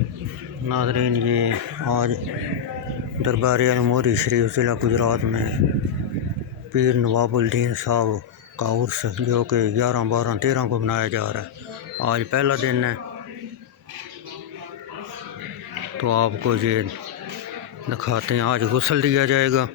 नाज़रीन, ये आज दरबार अलमोहरी शरीफ ज़िला गुजरात में पीर नवाबुद्दीन साहब का उर्स जो कि 11, 12, 13 को मनाया जा रहा है। आज पहला दिन है, तो आपको ये दिखाते हैं। आज गुस्ल दिया जाएगा।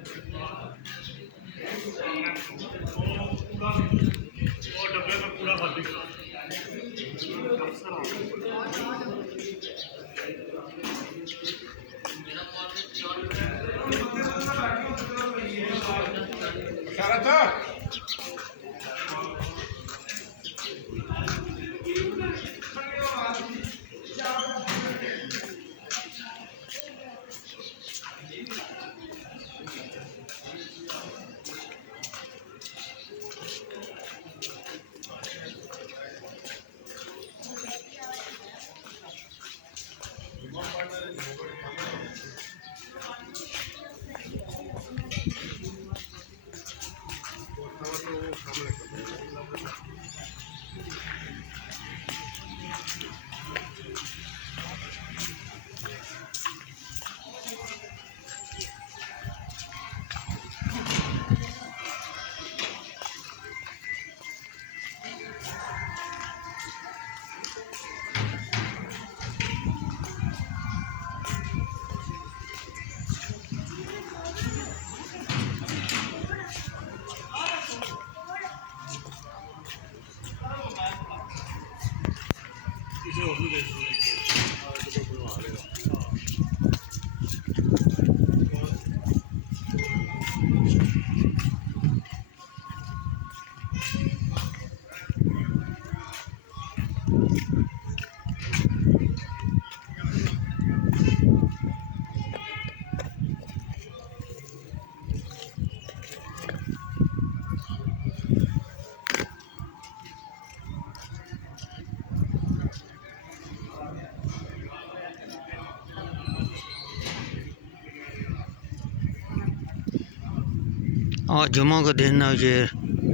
आज जुमा का दिन है, ये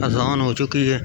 अज़ान हो चुकी है।